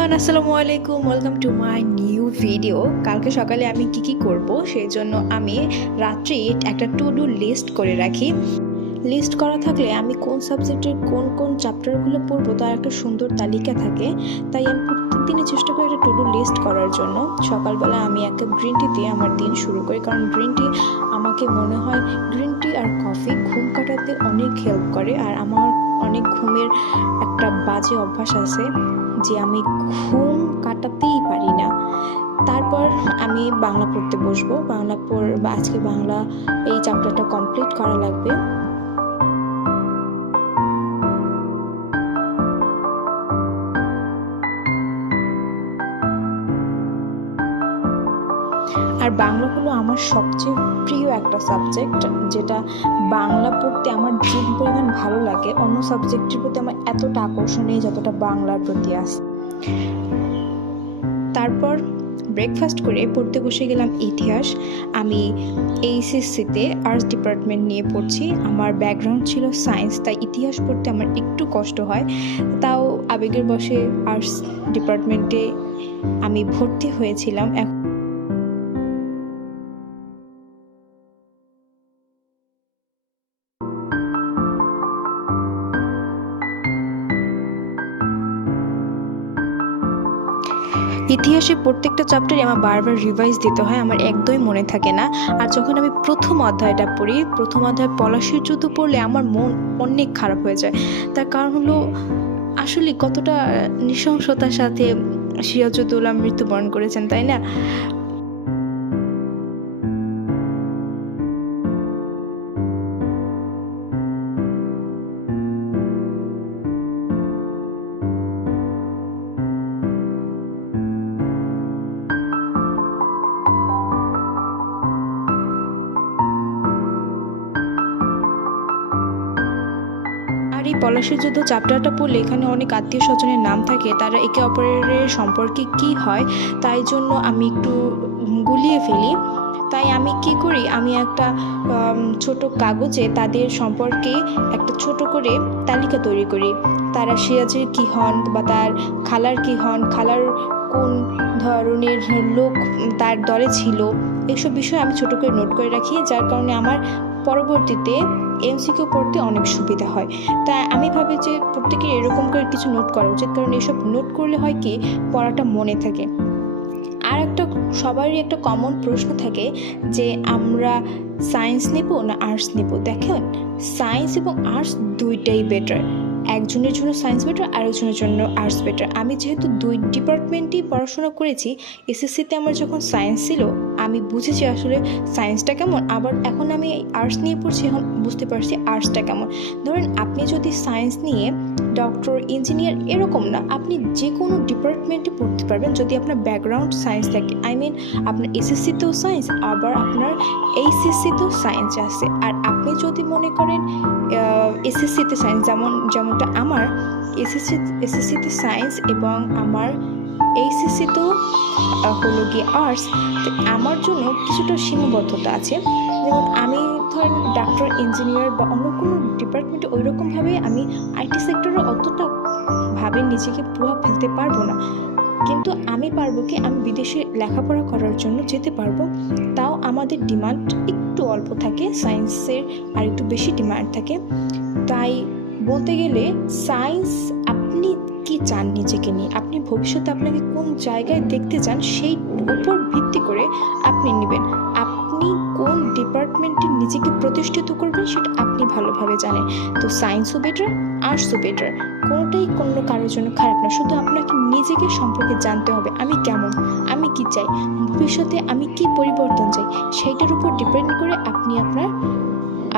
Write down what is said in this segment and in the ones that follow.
Everyone, আসসালামু আলাইকুম। Welcome to my new video. কালকে সকালে আমি কি করব সেই জন্য আমি রাত্রে একটা টু ডু লিস্ট করে রাখি। লিস্ট করা থাকলে আমি কোন সাবজেক্টের কোন চ্যাপ্টারগুলো পড়বো তার একটা সুন্দর তালিকা থাকে। তাই আমি প্রত্যেক দিনই চেষ্টা করি একটা টু ডু লিস্ট করার জন্য। সকালবেলা আমি এক কাপ গ্রিন টি দিয়ে আমার দিন শুরু করি, কারণ গ্রিন টি আমাকে মনে হয় গ্রিন টি আর কফি ঘুম কাটাতে অনেক হেল্প করে। আর আমার অনেক ঘুমের একটা বাজে অভ্যাস আছে যে আমি ঘুম কাটাতেই পারি না। তারপর আমি বাংলা পড়তে বসবো। আজকে বাংলা এই চ্যাপ্টারটা কমপ্লিট করা লাগবে। আর বাংলা হলো আমার সবচেয়ে প্রিয় একটা সাবজেক্ট, যেটা বাংলা পড়তে আমার যে পরিমাণ ভালো লাগে অন্য সাবজেক্টের প্রতি আমার এতটা আকর্ষণ নেই যতটা বাংলার প্রতি আছে। তারপর ব্রেকফাস্ট করে পড়তে বসে গেলাম ইতিহাস। আমি এইচএসসিতে আর্টস ডিপার্টমেন্ট নিয়ে পড়ছি। আমার ব্যাকগ্রাউন্ড ছিল সায়েন্স, তাই ইতিহাস পড়তে আমার একটু কষ্ট হয়। তাও আবেগের বশে আর্টস ডিপার্টমেন্টে আমি ভর্তি হয়েছিলাম। ইতিহাসে প্রত্যেকটা চ্যাপ্টারে আমার বারবার রিভাইজ দিতে হয়, আমার একদমই মনে থাকে না। আর যখন আমি প্রথম অধ্যায়টা পড়ি, প্রথম অধ্যায় পলাশীর যুদ্ধ পড়লে আমার মন অনেক খারাপ হয়ে যায়। তার কারণ হলো আসলে কতটা নৃশংসতার সাথে সিরাজউদ্দৌলা মৃত্যুবরণ করেছেন, তাই না? আর এই পলাশীর যুদ্ধ চ্যাপ্টারটা পড়লে এখানে অনেক আত্মীয় স্বজনের নাম থাকে, তারা একে অপরের সম্পর্কে কি হয় তাই জন্য আমি একটু গুলিয়ে ফেলি। তাই আমি কি করি, আমি একটা ছোট কাগজে তাদের সম্পর্কে একটা ছোট করে তালিকা তৈরি করি। তারা সিরাজের কী হন বা তার খালার কী হন, খালার কোন ধরনের লোক তার দলে ছিল, এইসব বিষয় আমি ছোট করে নোট করে রাখি, যার কারণে আমার পরবর্তীতে এমসিকিউ পড়তে অনেক সুবিধা হয়। তাই আমি ভাবি যে প্রত্যেকের এরকম করে কিছু নোট করা উচিত, কারণ এইসব নোট করলে হয় কি পড়াটা মনে থাকে। আর একটা সবারই একটা কমন প্রশ্ন থাকে যে আমরা সায়েন্স নেব না আর্টস নেব। দেখেন, সায়েন্স এবং আর্টস দুইটাই বেটার। একজনের জন্য সায়েন্স বেটার, আরেকজনের জন্য আর্টস বেটার। আমি যেহেতু দুই ডিপার্টমেন্টেই পড়াশোনা করেছি, এসএসসিতে আমার যখন সায়েন্স ছিল আমি বুঝেছি আসলে সায়েন্সটা কেমন, আবার এখন আমি আর্টস নিয়ে পড়ছি, এখন বুঝতে পারছি আর্টসটা কেমন। ধরেন আপনি যদি সায়েন্স নিয়ে ডক্টর, ইঞ্জিনিয়ার এরকম না, আপনি যে কোনো ডিপার্টমেন্টে পড়তে পারবেন যদি আপনার ব্যাকগ্রাউন্ড সায়েন্স থাকে। আপনার এসএসসিতেও সায়েন্স, আবার আপনার এইচএসসিতেও সায়েন্স আছে। আর আপনি যদি মনে করেন এসএসসিতে সায়েন্স, যেমনটা আমার এসএসসিতে সায়েন্স এবং আমার এইচএসসিতেও হলো গিয়ে আর্টস, তো আমার জন্য কিছুটা সীমাবদ্ধতা আছে। যেমন আমি ধরেন ডাক্তার, ইঞ্জিনিয়ার বা অন্য কোনো ডিপার্টমেন্টে ওইরকমভাবে আমি আইটি সেক্টরে অতটা ভাবে নিজেকে প্রভাব ফেলতে পারবো না। কিন্তু আমি পারবো কি, আমি বিদেশে লেখাপড়া করার জন্য যেতে পারবো। তাও আমাদের ডিমান্ড একটু অল্প থাকে, সায়েন্সের আর একটু বেশি ডিমান্ড থাকে। তাই বলতে গেলে সায়েন্স, আপনি কি চান নিজেকে নিয়ে, আপনি ভবিষ্যতে আপনাকে কোন জায়গায় দেখতে চান সেই উপর ভিত্তি করে আপনি নেবেন। আপনি কোন ডিপার্টমেন্টে নিজেকে প্রতিষ্ঠিত করবেন সেটা আপনি ভালোভাবে জানেন। তো সায়েন্সও বেটার, আর্টসও বেটার, কোনোটাই কোনো কারোর জন্য খারাপ না। শুধু আপনাকে নিজেকে সম্পর্কে জানতে হবে, আমি কেমন, আমি কি চাই, ভবিষ্যতে আমি কি পরিবর্তন চাই, সেইটার উপর ডিপেন্ড করে আপনি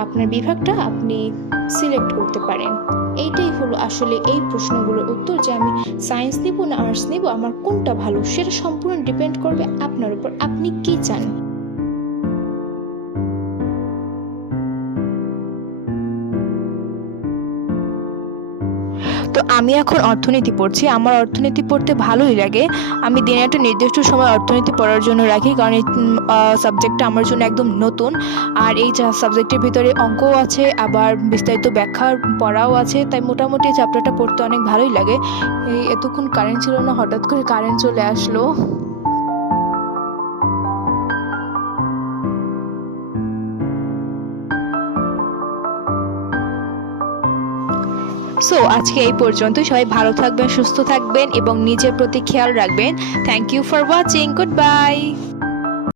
আপনার বিভাগটা আপনি সিলেক্ট করতে পারেন। এইটাই হলো আসলে এই প্রশ্নগুলোর উত্তর, যে আমি সায়েন্স নেব না আর্টস নেব, আমার কোনটা ভালো সেটা সম্পূর্ণ ডিপেন্ড করবে আপনার উপর, আপনি কি চান। তো আমি এখন অর্থনীতি পড়ছি। আমার অর্থনীতি পড়তে ভালোই লাগে। আমি দিনে একটা নির্দিষ্ট সময় অর্থনীতি পড়ার জন্য রাখি, কারণ এই সাবজেক্টটা আমার জন্য একদম নতুন। আর এই সাবজেক্টের ভিতরে অঙ্কও আছে, আবার বিস্তারিত ব্যাখ্যার পড়াও আছে, তাই মোটামুটি চ্যাপ্টারটা পড়তে অনেক ভালোই লাগে। এই এতক্ষণ কারেন্ট ছিল না, হঠাৎ করে কারেন্ট চলে আসলো। সো আজকে এই পর্যন্ত। সবাই ভালো থাকবেন, সুস্থ থাকবেন এবং নিজের প্রতি খেয়াল রাখবেন। Thank you for watching. Good by.